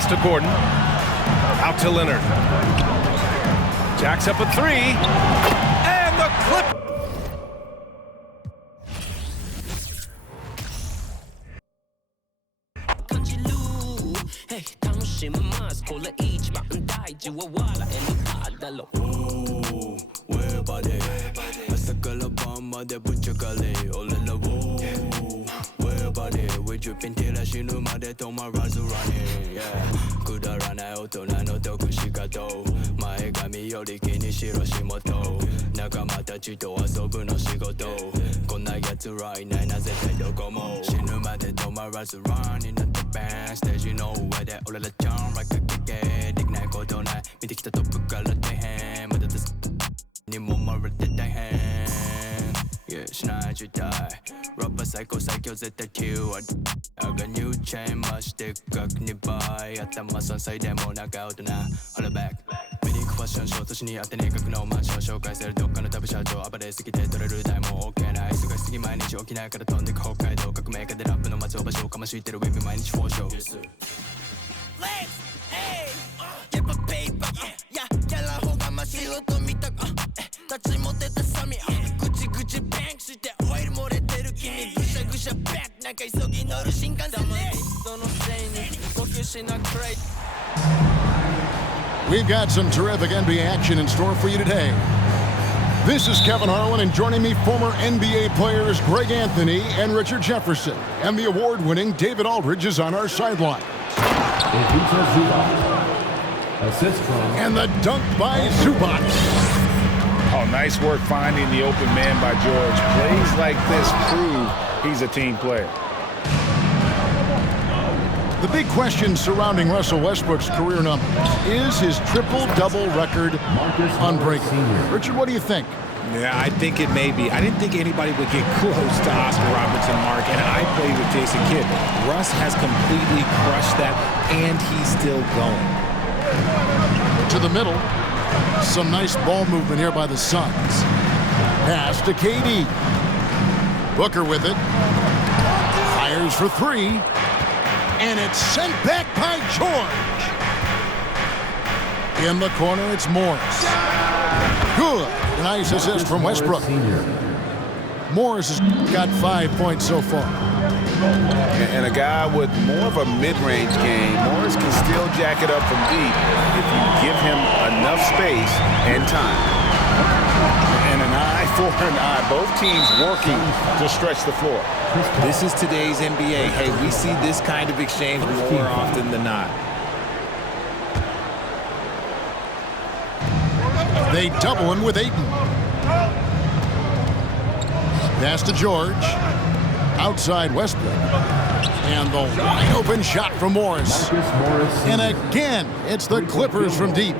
Pass to Gordon. Out to Leonard. Jacks up a three. And the clip. We've got some terrific NBA action in store for you today. This is Kevin Harlan, and joining me, former NBA players Greg Anthony and Richard Jefferson. And the award-winning David Aldridge is on our sideline. And the dunk by Zubac. Oh, nice work finding the open man by George. Plays like this prove he's a team player. The big question surrounding Russell Westbrook's career numbers is his triple-double record unbreakable. Richard, what do you think? Yeah, I think it may be. I didn't think anybody would get close to Oscar Robertson, Mark, and I played with Jason Kidd. Russ has completely crushed that, and he's still going. To the middle. Some nice ball movement here by the Suns. Pass to KD. Booker with it. Fires for three. And it's sent back by George. In the corner, it's Morris. Good. Nice assist from Westbrook. Morris has got 5 points so far. And a guy with more of a mid-range game, Morris can still jack it up from deep if you give him enough space and time. And an eye for an eye. Both teams working to stretch the floor. This is today's NBA. Hey, we see this kind of exchange more often than not. They double him with Ayton. Pass to George. Outside Westbrook. And the wide open shot from Morris. And again, it's the Clippers from deep.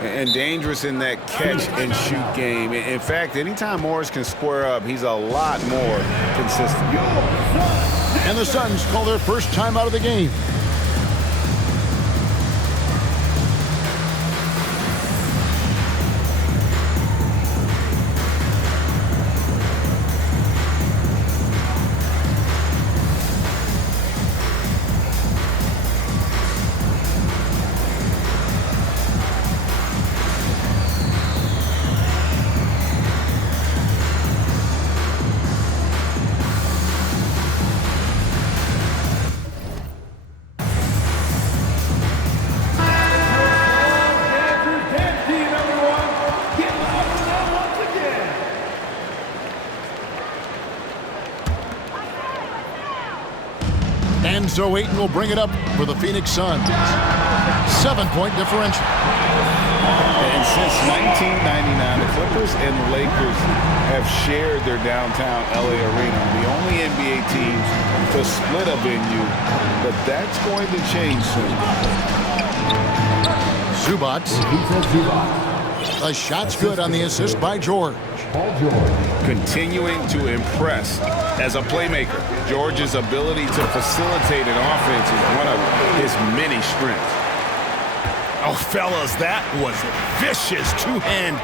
And dangerous in that catch-and-shoot game. In fact, anytime Morris can square up, he's a lot more consistent. And the Suns call their first time out of the game. And so Ayton will bring it up for the Phoenix Suns. 7-point differential. And since 1999, the Clippers and the Lakers have shared their downtown LA arena. The only NBA teams to split a venue, but that's going to change soon. Zubac. The shot's good on the assist by George. Continuing to impress as a playmaker. George's ability to facilitate an offense is one of his many strengths. Oh, fellas, that was a vicious two-hand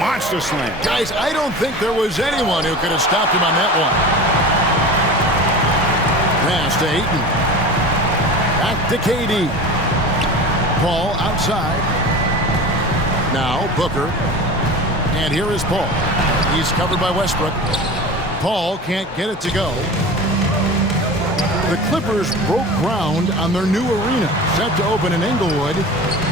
monster slam. Guys, I don't think there was anyone who could have stopped him on that one. Pass to Ayton. Back to KD. Paul outside. Now Booker. And here is Paul. He's covered by Westbrook. Paul can't get it to go. The Clippers broke ground on their new arena, set to open in Inglewood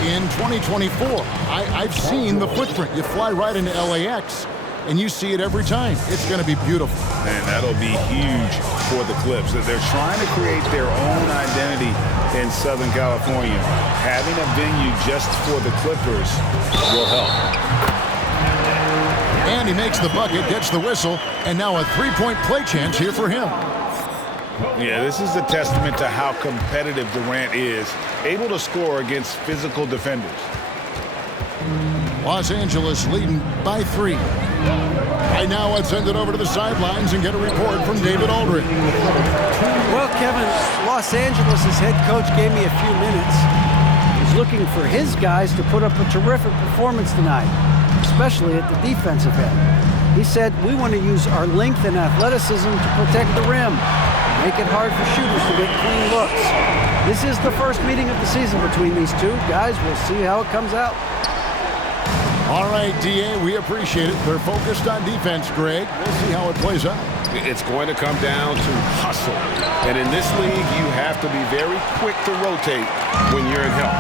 in 2024. I've seen the footprint. You fly right into LAX, and you see it every time. It's going to be beautiful. And that'll be huge for the Clips. They're trying to create their own identity in Southern California. Having a venue just for the Clippers will help. And he makes the bucket, gets the whistle, and now a three-point play chance here for him. Yeah, this is a testament to how competitive Durant is, able to score against physical defenders. Los Angeles leading by 3. Right now, let's send it over to the sidelines and get a report from David Aldridge. Well, Kevin, Los Angeles' head coach gave me a few minutes. He's looking for his guys to put up a terrific performance tonight, especially at the defensive end. He said, we want to use our length and athleticism to protect the rim, make it hard for shooters to get clean looks. This is the first meeting of the season between these two guys. We'll see how it comes out. All right, D.A., we appreciate it. They're focused on defense, Greg. We'll see how it plays out. It's going to come down to hustle. And in this league, you have to be very quick to rotate when you're in help.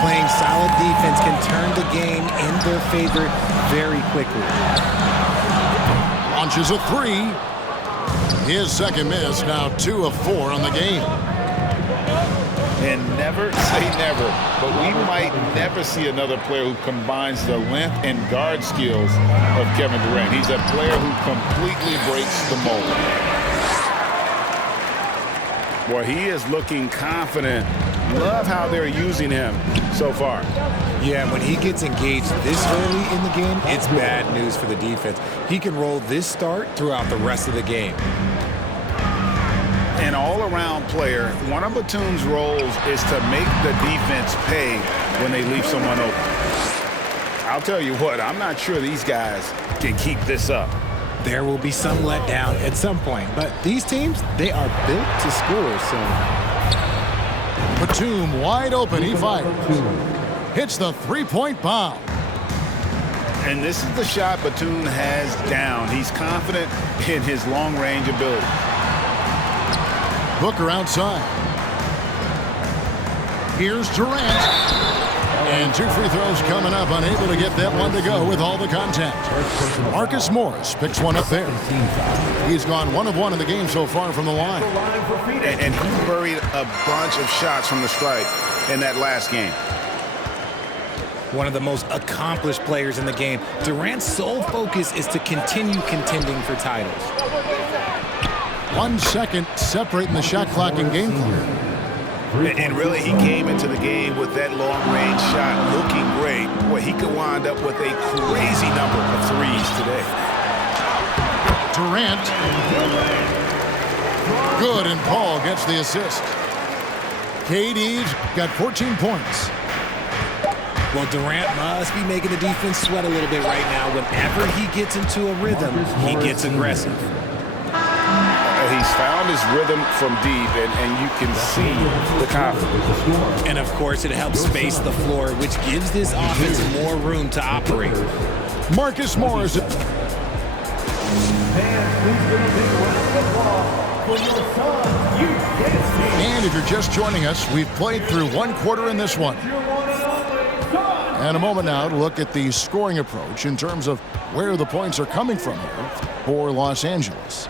Playing solid defense can turn the game in their favor very quickly. Launches a 3. His second miss, now 2 of 4 on the game. And never say never, but we might never see another player who combines the length and guard skills of Kevin Durant. He's a player who completely breaks the mold. Boy, he is looking confident. Love how they're using him so far. Yeah, when he gets engaged this early in the game, it's bad news for the defense. He can roll this start throughout the rest of the game. An all-around player, one of Batum's roles is to make the defense pay when they leave someone open. I'll tell you what, I'm not sure these guys can keep this up. There will be some letdown at some point, but these teams, they are built to score, so. Batum wide open, he fires. Hits the three-point bomb. And this is the shot Batum has down. He's confident in his long-range ability. Booker outside. Here's Durant. And 2 free throws coming up, unable to get that one to go with all the contact. Marcus Morris picks one up there. He's gone 1 of 1 in the game so far from the line. And he buried a bunch of shots from the stripe in that last game. One of the most accomplished players in the game. Durant's sole focus is to continue contending for titles. 1 second separating the shot clock and game clock. And really, he came into the game with that long-range shot looking great. Boy, he could wind up with a crazy number of threes today. Durant. Good, and Paul gets the assist. KD's got 14 points. Well, Durant must be making the defense sweat a little bit right now. Whenever he gets into a rhythm, he gets aggressive. He's found his rhythm from deep, and you can see the confidence. And, of course, it helps space the floor, which gives this offense more room to operate. Marcus Morris. And if you're just joining us, we've played through 1 quarter in this one. And a moment now to look at the scoring approach in terms of where the points are coming from here for Los Angeles.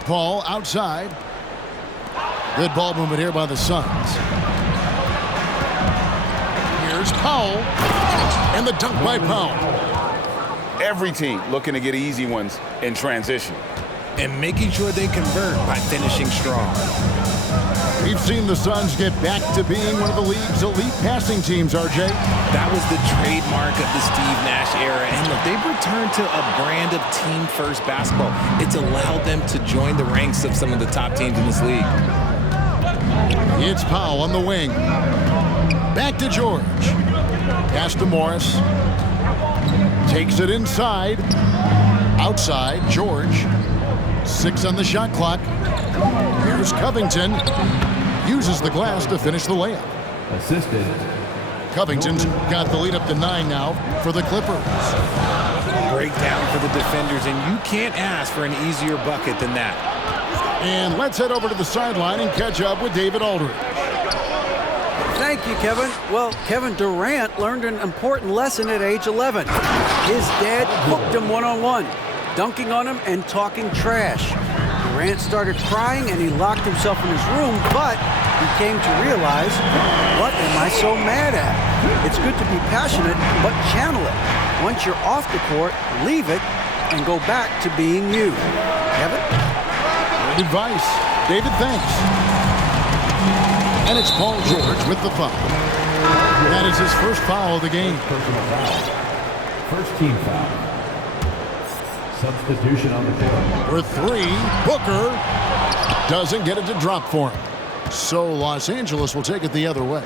Paul outside. Good ball movement here by the Suns. Here's Powell. And the dunk by Powell. Every team looking to get easy ones in transition. And making sure they convert by finishing strong. We've seen the Suns get back to being one of the league's elite passing teams, RJ. That was the trademark of the Steve Nash era. And look, they've returned to a brand of team-first basketball. It's allowed them to join the ranks of some of the top teams in this league. It's Powell on the wing. Back to George. Pass to Morris. Takes it inside. Outside, George. 6 on the shot clock. Here's Covington. Uses the glass to finish the layup. Assistant. Covington's got the lead up to 9 now for the Clippers. Breakdown for the defenders, and you can't ask for an easier bucket than that. And let's head over to the sideline and catch up with David Aldridge. Thank you, Kevin. Well, Kevin Durant learned an important lesson at age 11. His dad hooked him one-on-one, dunking on him and talking trash. Durant started crying and he locked himself in his room, but he came to realize, what am I so mad at? It's good to be passionate, but channel it. Once you're off the court, leave it and go back to being you. Kevin? Good advice. David, thanks. And it's Paul George with the foul. That is his first foul of the game. Personal foul. First team foul. Substitution on the court. For 3, Booker doesn't get it to drop for him. So Los Angeles will take it the other way.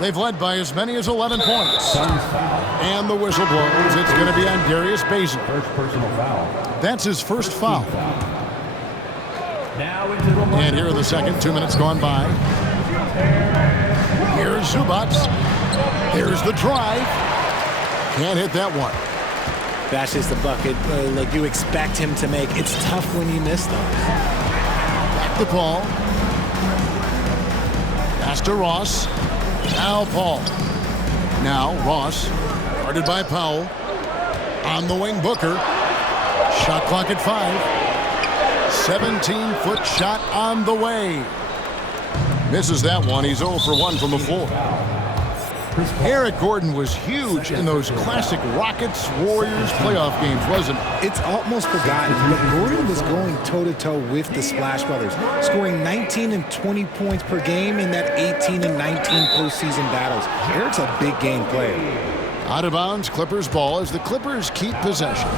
They've led by as many as 11 points. And the whistle blows. It's going to be on Darius Bazley. First personal foul. That's his first foul. Now into the line. And here in the second, 2 minutes gone by. Here's Zubac. Here's the drive. Can't hit that one. That's just the bucket like you expect him to make. It's tough when you miss those. Back to Paul. Pass to Ross. Now Paul. Now Ross. Guarded by Powell. On the wing, Booker. Shot clock at 5. 17-foot shot on the way. Misses that one. He's 0 for 1 from the floor. Eric Gordon was huge in those classic Rockets-Warriors playoff games, wasn't it? It's almost forgotten, but Gordon was going toe-to-toe with the Splash Brothers, scoring 19 and 20 points per game in that 18 and 19 postseason battles. Eric's a big game player. Out of bounds, Clippers ball as the Clippers keep possession.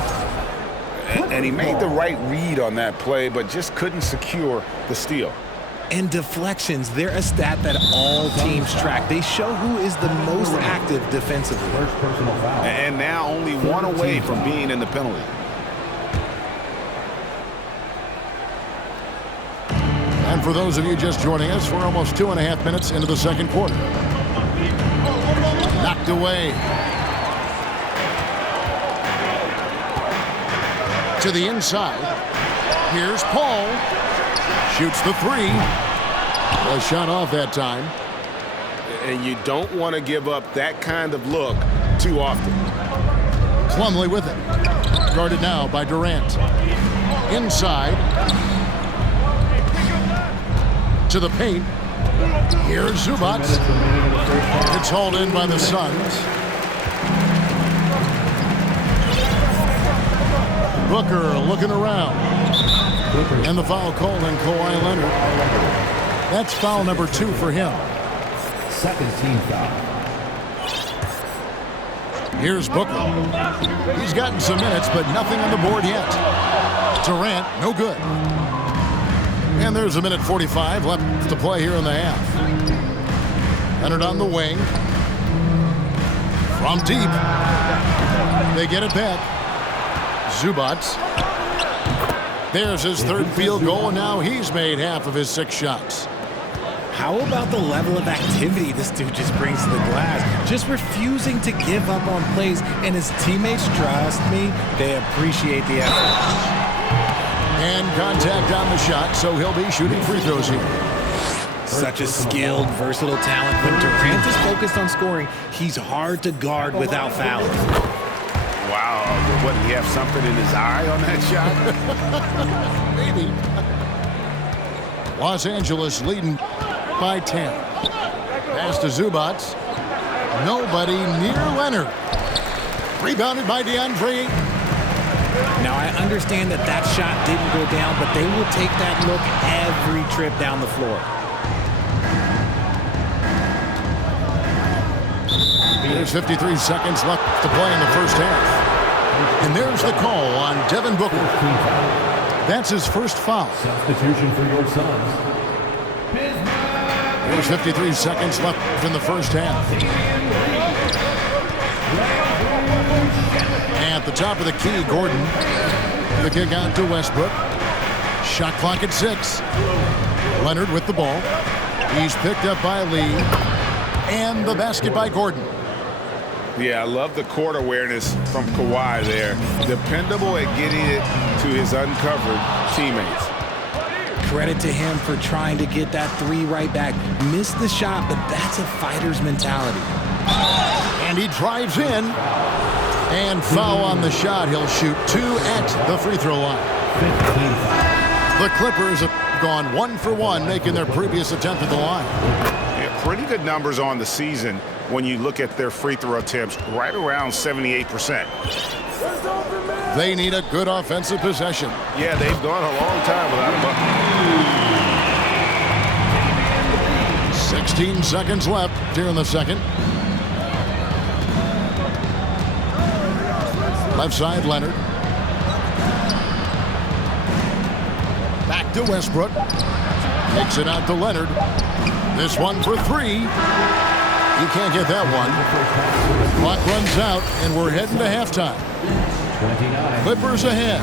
And he made the right read on that play, but just couldn't secure the steal. And deflections, they're a stat that all teams track. They show who is the most active defensively. First personal foul. And now only 1 away from being in the penalty. And for those of you just joining us, we're almost 2.5 minutes into the second quarter. Knocked away. To the inside. Here's Paul. Shoots the 3. A shot off that time. And you don't want to give up that kind of look too often. Plumlee with it. Guarded now by Durant. Inside. To the paint. Here's Zubac. It's hauled in by the Suns. Booker looking around. And the foul called on Kawhi Leonard. That's foul number 2 for him. Second team foul. Here's Booker. He's gotten some minutes, but nothing on the board yet. Durant, no good. And there's 1:45 left to play here in the half. Leonard on the wing. From deep. They get it back. Zubac. There's his 3rd field goal, and now he's made half of his 6 shots. How about the level of activity this dude just brings to the glass? Just refusing to give up on plays, and his teammates, trust me, they appreciate the effort. And contact on the shot, so he'll be shooting free throws here. Such a skilled, versatile talent. When Durant is focused on scoring, he's hard to guard without fouling. Wow, what, did he have something in his eye on that shot? Maybe. Los Angeles leading by 10. Pass to Zubac. Nobody near Leonard. Rebounded by DeAndre. Now, I understand that that shot didn't go down, but they will take that look every trip down the floor. There's 53 seconds left to play in the first half. And there's the call on Devin Booker. That's his first foul. Substitution for your Suns. There's 53 seconds left in the first half. At the top of the key, Gordon. The kick out to Westbrook. Shot clock at 6. Leonard with the ball. He's picked up by Lee. And the basket by Gordon. Yeah, I love the court awareness from Kawhi there. Dependable at getting it to his uncovered teammates. Credit to him for trying to get that three right back. Missed the shot, but that's a fighter's mentality. And he drives in. And foul on the shot. He'll shoot 2 at the free throw line. The Clippers have gone 1 for 1, making their previous attempt at the line. Yeah, pretty good numbers on the season when you look at their free throw attempts, right around 78%. They need a good offensive possession. Yeah, they've gone a long time without a bucket. 16 seconds left here in the second. Left side, Leonard. Back to Westbrook. Takes it out to Leonard. This one for 3. He can't get that one. Clock runs out, and we're heading to halftime. 29. Clippers ahead,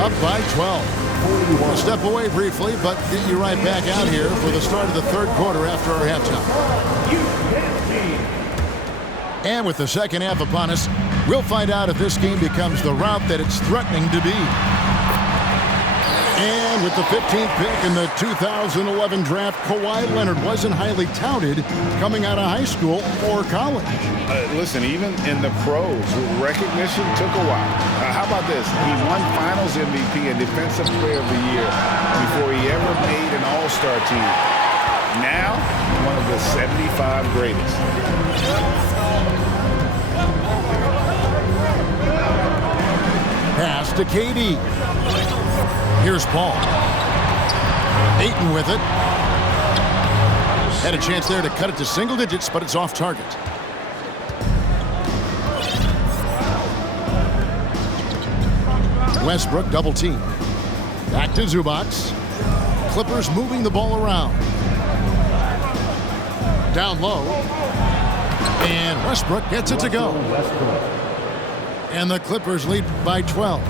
up by 12. We'll step away briefly, but get you right back out here for the start of the third quarter after our halftime. And with the second half upon us, we'll find out if this game becomes the route that it's threatening to be. And with the 15th pick in the 2011 draft, Kawhi Leonard wasn't highly touted coming out of high school or college. Listen, even in the pros, recognition took a while. How about this? He won Finals MVP and Defensive Player of the Year before he ever made an All-Star team. Now, one of the 75 greatest. Pass to KD. Here's Paul. Ayton with it. Had a chance there to cut it to single digits, but it's off target. Westbrook double team. Back to Zubac. Clippers moving the ball around. Down low. And Westbrook gets it to go. And the Clippers lead by 12.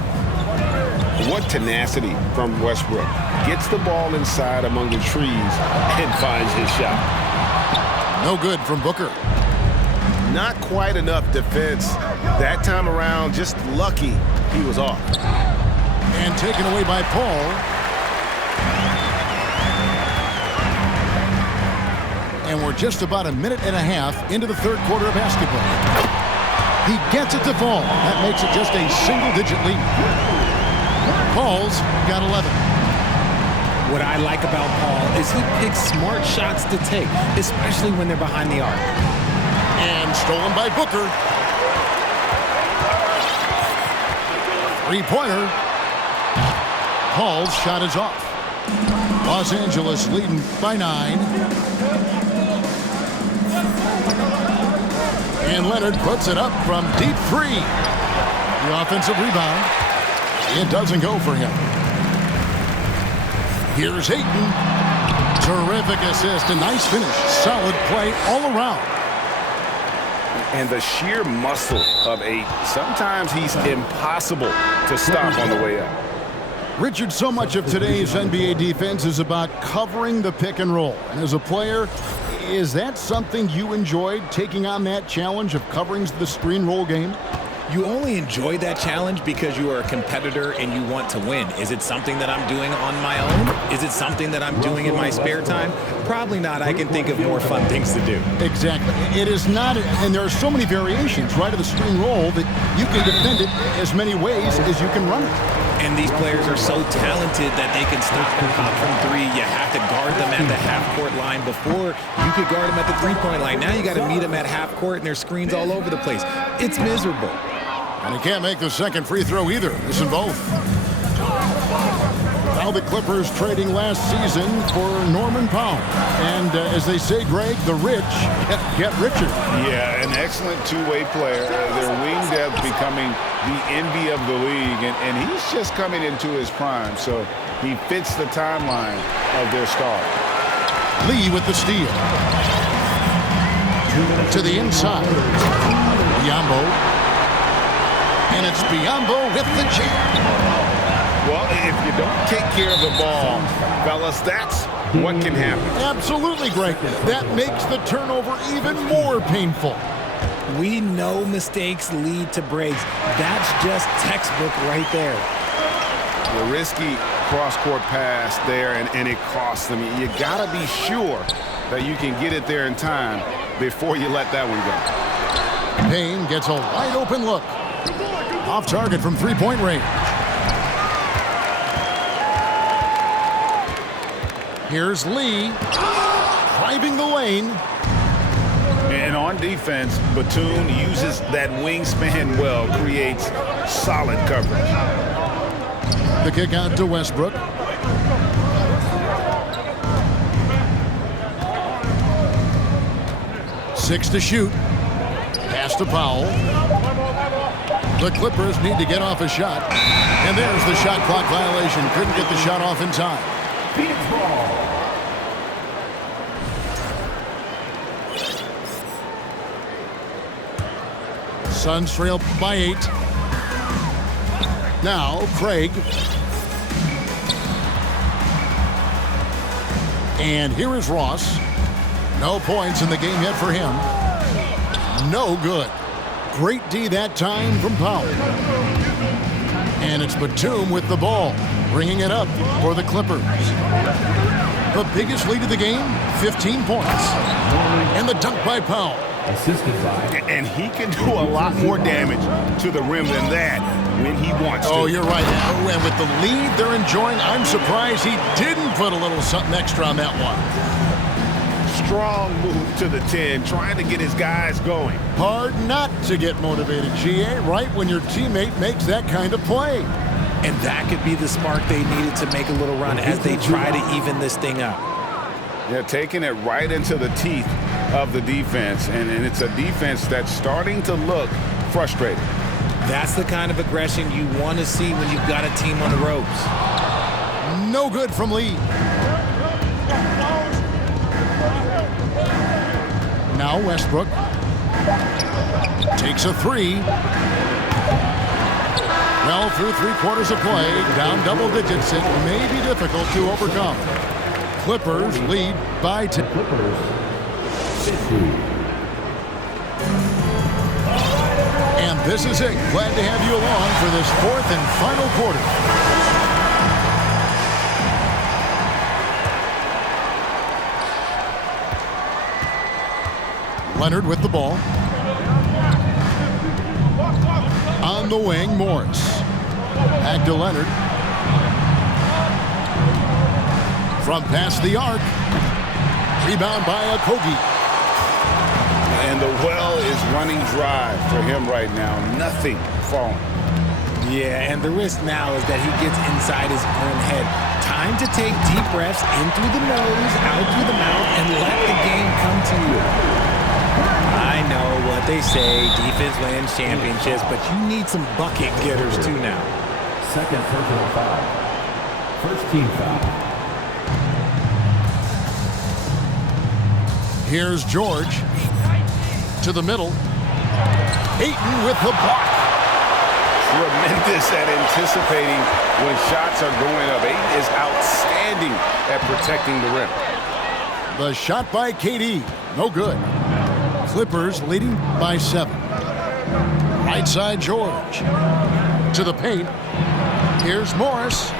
What tenacity from Westbrook. Gets the ball inside among the trees and finds his shot. No good from Booker. Not quite enough defense. That time around, just lucky he was off. And taken away by Paul. And we're just about a minute and a half into the third quarter of basketball. He gets it to fall. That makes it just a single-digit lead. Paul's got 11. What I like about Paul is he picks smart shots to take, especially when they're behind the arc. And stolen by Booker. Three-pointer. Paul's shot is off. Los Angeles leading by 9. And Leonard puts it up from deep 3. The offensive rebound. It doesn't go for him. Here's Ayton. Terrific assist. A nice finish. Solid play all around. And the sheer muscle of Ayton. Sometimes he's impossible to stop on the way up. Richard, so much of today's NBA defense is about covering the pick and roll. And as a player, is that something you enjoyed, taking on that challenge of covering the screen roll game? You only enjoy that challenge because you are a competitor and you want to win. Is it something that I'm doing on my own? Is it something that I'm doing in my spare time? Probably not. I can think of more fun things to do. Exactly. It is not, and there are so many variations, right, of the screen roll that you can defend it as many ways as you can run it. And these players are so talented that they can stop and pop from 3. You have to guard them at the half-court line. Before, you could guard them at the three-point line. Now you got to meet them at half-court, and there's screens all over the place. It's miserable. And he can't make the second free throw either. Missing both. Now the Clippers trading last season for Norman Powell. And as they say, Greg, the rich get richer. Yeah, an excellent two-way player. Their wing depth becoming the envy of the league. And he's just coming into his prime. So he fits the timeline of their star. Lee with the steal. To the inside. Biyombo. And it's Biyombo with the jam. Well, if you don't take care of the ball, fellas, that's what can happen. Absolutely, Greg. That makes the turnover even more painful. We know mistakes lead to breaks. That's just textbook right there. The risky cross-court pass there, and it costs them. You got to be sure that you can get it there in time before you let that one go. Payne gets a wide-open look. Off target from three-point range. Here's Lee driving the lane. And on defense, Batum uses that wingspan well, creates solid coverage. The kick out to Westbrook. Six to shoot. Pass to Powell. The Clippers need to get off a shot. And there's the shot clock violation. Couldn't get the shot off in time. Phoenix ball. Suns trail by 8. Now Craig. And here is Ross. No points in the game yet for him. No good. Great D that time from Powell. And it's Batum with the ball, bringing it up for the Clippers. The biggest lead of the game, 15 points. And the dunk by Powell. Assisted by. And he can do a lot more damage to the rim than that when he wants to. Oh, you're right. Oh, and with the lead they're enjoying, I'm surprised he didn't put a little something extra on that one. Strong move to the 10, trying to get his guys going. Hard not to get motivated, GA, right when your teammate makes that kind of play. And that could be the spark they needed to make a little run as they try to even this thing up. Yeah, taking it right into the teeth of the defense, and it's a defense that's starting to look frustrated. That's the kind of aggression you want to see when you've got a team on the ropes. No good from Lee. Now Westbrook takes a three. Well, through 3/4 of play, down double digits, it may be difficult to overcome. Clippers lead by 10. Clippers 50. And this is it. Glad to have you along for this fourth and final quarter. Leonard with the ball. On the wing, Morris. Back to Leonard. From past the arc. Rebound by Okogie. And the well is running dry for him right now. Nothing falling. Yeah, and the risk now is that he gets inside his own head. Time to take deep breaths in through the nose, out through the mouth, and let the game come to you. I know what they say, defense wins championships, but you need some bucket getters too now. Second personal foul. First team foul. Here's George to the middle. Ayton with the block. Tremendous at anticipating when shots are going up. Ayton is outstanding at protecting the rim. The shot by KD. No good. Clippers leading by 7. Right side George. To the paint. Here's Morris.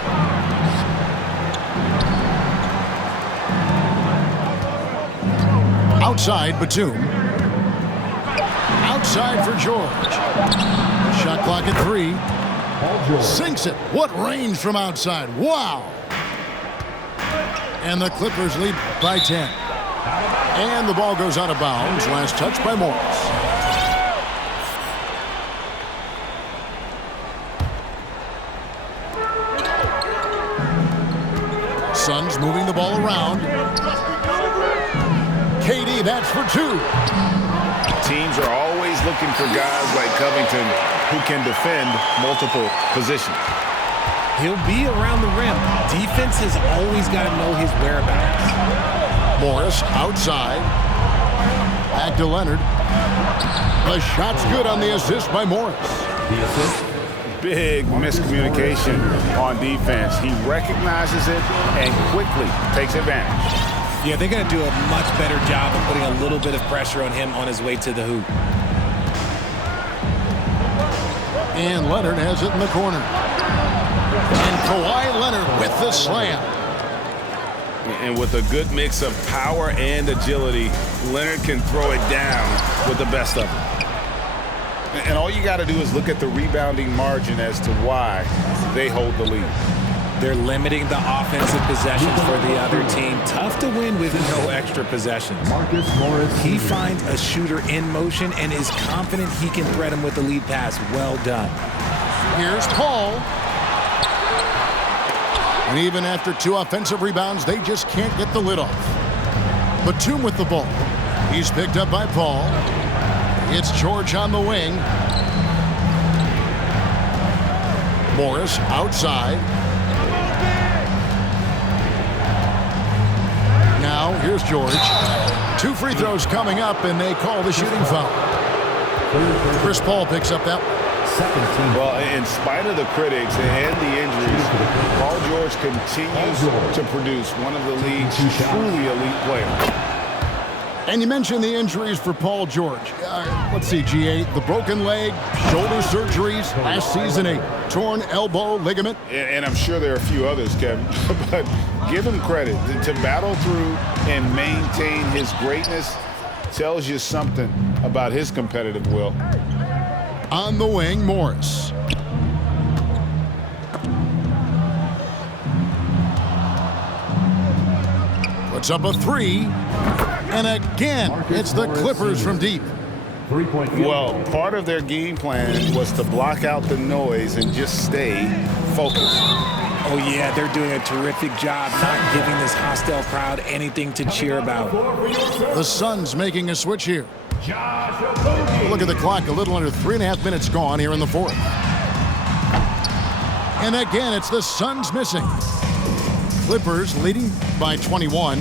Outside Batum. Outside for George. Shot clock at 3. Sinks it. What range from outside. Wow. And the Clippers lead by 10. And the ball goes out of bounds. Last touch by Morris. Suns moving the ball around. KD, that's for 2. Teams are always looking for guys like Covington who can defend multiple positions. He'll be around the rim. Defense has always got to know his whereabouts. Morris outside. Back to Leonard. The shot's good on the assist by Morris. The assist, big miscommunication on defense. He recognizes it and quickly takes advantage. Yeah, they're going to do a much better job of putting a little bit of pressure on him on his way to the hoop. And Leonard has it in the corner. And Kawhi Leonard with the slam. And with a good mix of power and agility, Leonard can throw it down with the best of them. And all you got to do is look at the rebounding margin as to why they hold the lead. They're limiting the offensive possessions for the other team. Tough to win with no extra possessions. Marcus Morris. He finds a shooter in motion and is confident he can thread him with the lead pass. Well done. Here's Paul. And even after 2 offensive rebounds, they just can't get the lid off. Batum with the ball. He's picked up by Paul. It's George on the wing. Morris outside. Now, here's George. 2 free throws coming up, and they call the shooting foul. Chris Paul picks up that. Second team. Well, in spite of the critics and the injuries, Paul George continues to produce one of the league's truly elite players. And you mentioned the injuries for Paul George. Let's see, G8, the broken leg, shoulder surgeries, last season a torn elbow ligament. And I'm sure there are a few others, Kevin, but give him credit. To battle through and maintain his greatness tells you something about his competitive will. On the wing, Morris. Puts up a 3. And again, it's the Clippers from deep. 3-point field. Well, part of their game plan was to block out the noise and just stay focused. Oh, yeah, they're doing a terrific job not giving this hostile crowd anything to cheer about. The Suns making a switch here. Look at the clock, a little under 3.5 minutes gone here in the 4th. And again, it's the Suns missing. Clippers leading by 21.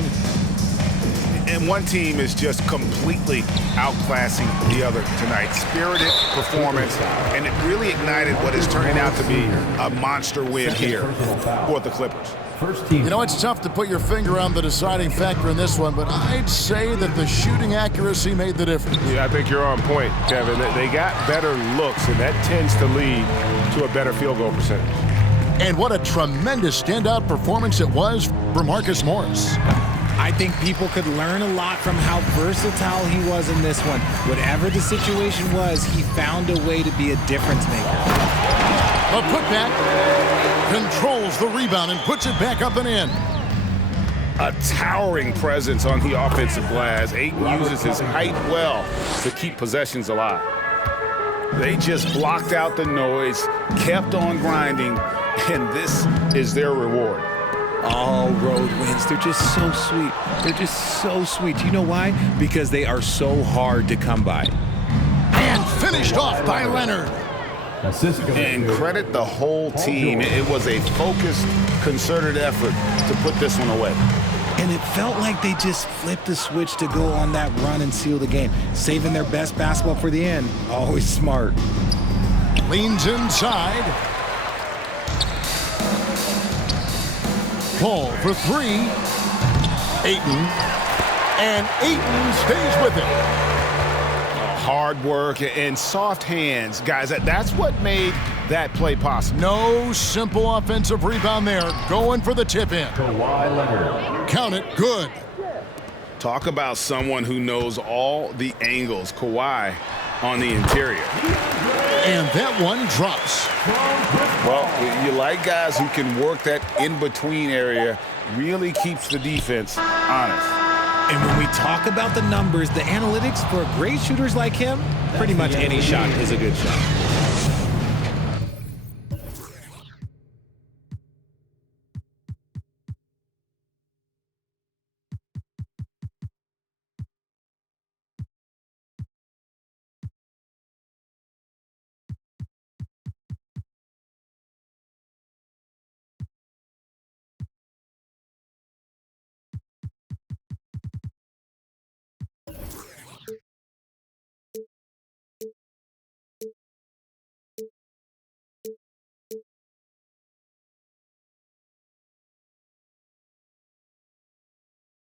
And one team is just completely outclassing the other tonight. Spirited performance, and it really ignited what is turning out to be a monster win here for the Clippers. First team. You know, it's tough to put your finger on the deciding factor in this one, but I'd say that the shooting accuracy made the difference. Yeah, I think you're on point, Kevin. They got better looks, and that tends to lead to a better field goal percentage. And what a tremendous standout performance it was for Marcus Morris. I think people could learn a lot from how versatile he was in this one. Whatever the situation was, he found a way to be a difference maker. A putback, controls the rebound and puts it back up and in. A towering presence on the offensive glass. Ayton uses his height well to keep possessions alive. They just blocked out the noise, kept on grinding, and this is their reward. All road wins. They're just so sweet. They're just so sweet. You know why? Because they are so hard to come by. And finished off by Leonard. Assist And credit the whole team. It was a focused, concerted effort to put this one away. And it felt like they just flipped the switch to go on that run and seal the game. Saving their best basketball for the end. Always smart. Leans inside. Paul for 3. Ayton. And Ayton stays with it. Hard work and soft hands. Guys, that's what made that play possible. No simple offensive rebound there. Going for the tip-in. Kawhi Leonard. Count it. Good. Talk about someone who knows all the angles. Kawhi on the interior. And that one drops. Well, you like guys who can work that in-between area. Really keeps the defense honest. And when we talk about the numbers, the analytics for great shooters like him, pretty much any shot is a good shot.